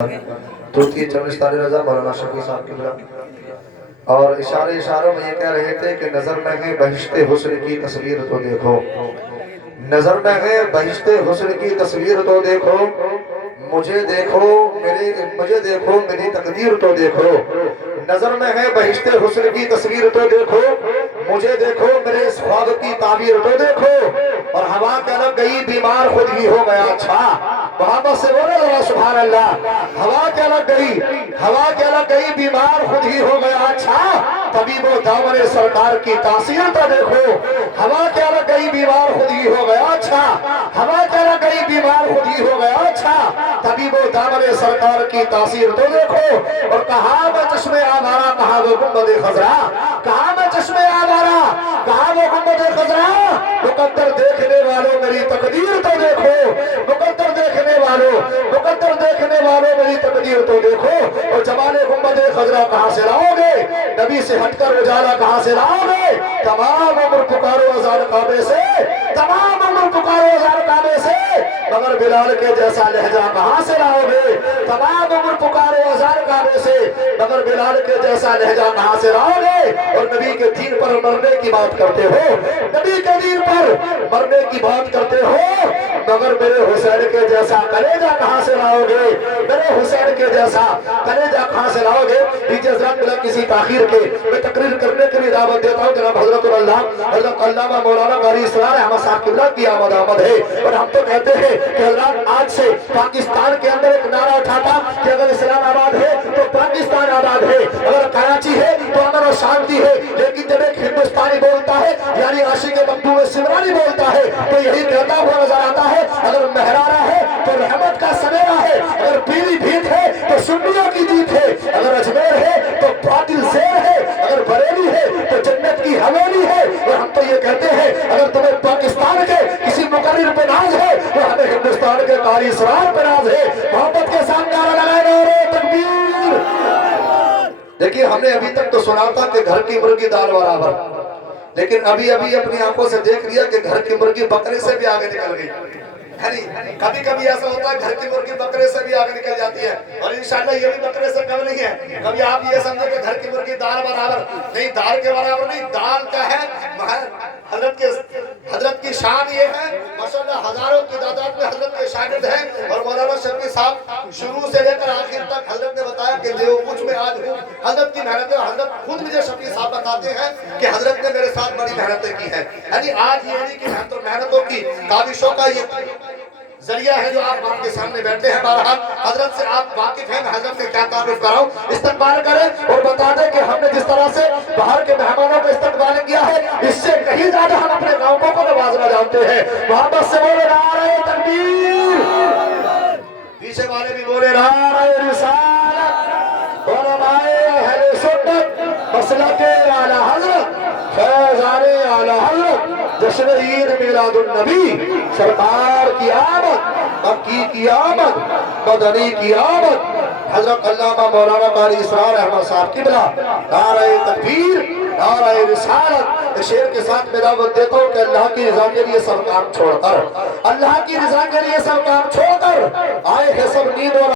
ترکی چمستان رضا مولانا شفیع صاحب کی بلا اور اشاروں میں یہ کہہ رہے تھے کہ نظر میں ہے بہشت حسن کی تصویر تو دیکھو، نظر میں ہے بہشت حسن کی تصویر تو دیکھو، مجھے دیکھو میری تقدیر تو دیکھو، نظر میں ہے بہشت حسن کی تصویر تو دیکھو، مجھے دیکھو میرے اس خواب کی تعبیر تو دیکھو، اور ہوا کیا لگ گئی بیمار خود ہی ہو گیا اچھا، محبت سے بولے اللہ سبحان اللہ، ہوا کیا لگ گئی بیمار خود ہی ہو گیا اچھا، طبیب و دامن سرکار کی تاثیر تو دیکھو، ہوا کیا لگ گئی بیمار خود ہی ہو گیا اچھا، ہوا کیا لگ گئی بیمار خود ہی ہو گیا اچھا، طبیب و دامن سرکار کی تاثیر تو دیکھو، اور کہاں میں چشمے آوارا کہاں وہ گنبد خضرا، کہاں میں چشمے آوارا کہاں وہ گنبد خضرا، مقدر دیکھنے والوں میری تقدیر تو دیکھو، مقدر دیکھنے والوں میری تقدیر تو دیکھو، اور جمال گنبد خضرا کہاں سے لاؤ گے، نبی سے ہٹ کر اجالا کہاں سے لاؤ گے، تمام عمر پکارو ہزار کعبے سے، تمام عمر پکارو ہزار کعبے سے، مگر بلال کے جیسا لہجہ کہاں سے لاؤ گے، تمام عمر پکارو ہزار کعبے سے، مگر بلال کے جیسا لہجہ کہاں سے لاؤ گے، اور نبی کے دین پر مرنے کی بات کرتے ہو، نبی کے دین پر مرنے کی بات کرتے ہو، مگر میرے حسین کے جیسا کلیجہ کہاں سے لاؤ گے، میرے حسین کے جیسا کلیجہ کہاں سے لاؤ گے۔ دیجئے حضرات بلا کسی تاخیر کے میں تقریر کرنے کے لیے دعوت دیتا ہوں جناب حضرت اللہ حضرت علامہ مولانا قاری اسرار احمد صاحب قبلہ کی آمد ہے، اور ہم تو کہتے ہیں کہ حضرات آج سے پاکستان کے اندر ایک نعرہ اٹھاتا کہ اگر اسلام آباد ہے تو پاکستان آباد ہے، اگر کراچی ہے تو امن و شانتی ہے، لیکن جب ایک ہندوستانی بولتا ہے یعنی عاشق مقبول سمرانی بولتا ہے تو یہی کہتا ہوا نظر آتا ہے، اگر مہرارہ ہے تو رحمت کا سمیرہ ہے، اگر پیلی بھیت ہے تو سنیوں کی جیت ہے، اگر اجمیر ہے تو باطل زیر ہے، اگر بریلی ہے تو جنت کی حویلی ہے، اور ہم تو یہ کہتے ہیں اگر تمہیں پاکستان کے کسی مقرر پہ ناز ہے تو ہمیں ہندوستان کے قاری اسرار پہ ناز ہے، محبت کے ساتھ نعرہ لگائے نعرہ تکبیر۔ دیکھیے ہم نے ابھی تک تو سنا تھا کہ گھر کی مرغی دال برابر، لیکن ابھی اپنی آنکھوں سے دیکھ لیا کہ گھر کی مرغی بکرے سے بھی آگے نکل گئی ہے نہیں، کبھی ایسا ہوتا ہے گھر کی مرغی بکرے سے بھی آگے نکل جاتی ہے، اور انشاءاللہ یہ بھی بکرے سے کم نہیں ہے۔ کبھی آپ یہ سمجھے کہ گھر کی مرغی دال برابر نہیں، دال کے برابر نہیں، دال کا ہے حضرت کی شان یہ ہے، ماشاءاللہ ہزاروں کی تعداد میں حضرت کے شاگرد ہیں، اور مولانا شفیع صاحب شروع سے لے کر آخر تک حضرت نے بتایا کہ لیو کچھ میں آج ہوں، حضرت کی محنت ہے، حضرت خود مجھے شفیع صاحب بتاتے ہیں کہ حضرت نے میرے ساتھ بڑی محنتیں کی ہیں، یعنی آج یہ نہیں کہ محنتوں کی کاوشوں کا یہ ذریعہ ہے جو آپ کے سامنے بیٹھے ہیں، بہرحال حضرت سے آپ واقف ہیں، میں حضرت سے کیا تعارف کراؤں، استقبال کریں اور بتا دیں کہ ہم نے جس طرح سے باہر کے مہمانوں کو استقبال کیا ہے اس سے کہیں زیادہ ہم اپنے گاؤں کو نوازنا جانتے ہیں، محبت سے بولے نعرہ تکبیر، پیچھے والے بھی بولے نعرہ رسالت، علماء اہل سنت مسلک اعلی حضرت فیضان اعلی حضرت جشن عید میلاد النبی، سرکار کی آمد، مکی کی آمد، مدنی کی آمد، حضرت علامہ مولانا قاری اسرار احمد صاحب قبلہ، نعرہ تکبیر، نعرہ رسالت۔ اس شعر کے ساتھ میں دعوت دیتا ہوں کہ اللہ کی رضا کے لیے سب کام چھوڑ کر، اللہ کی رضا کے لیے سب کام چھوڑ کر آئے ہیں سب نیند اور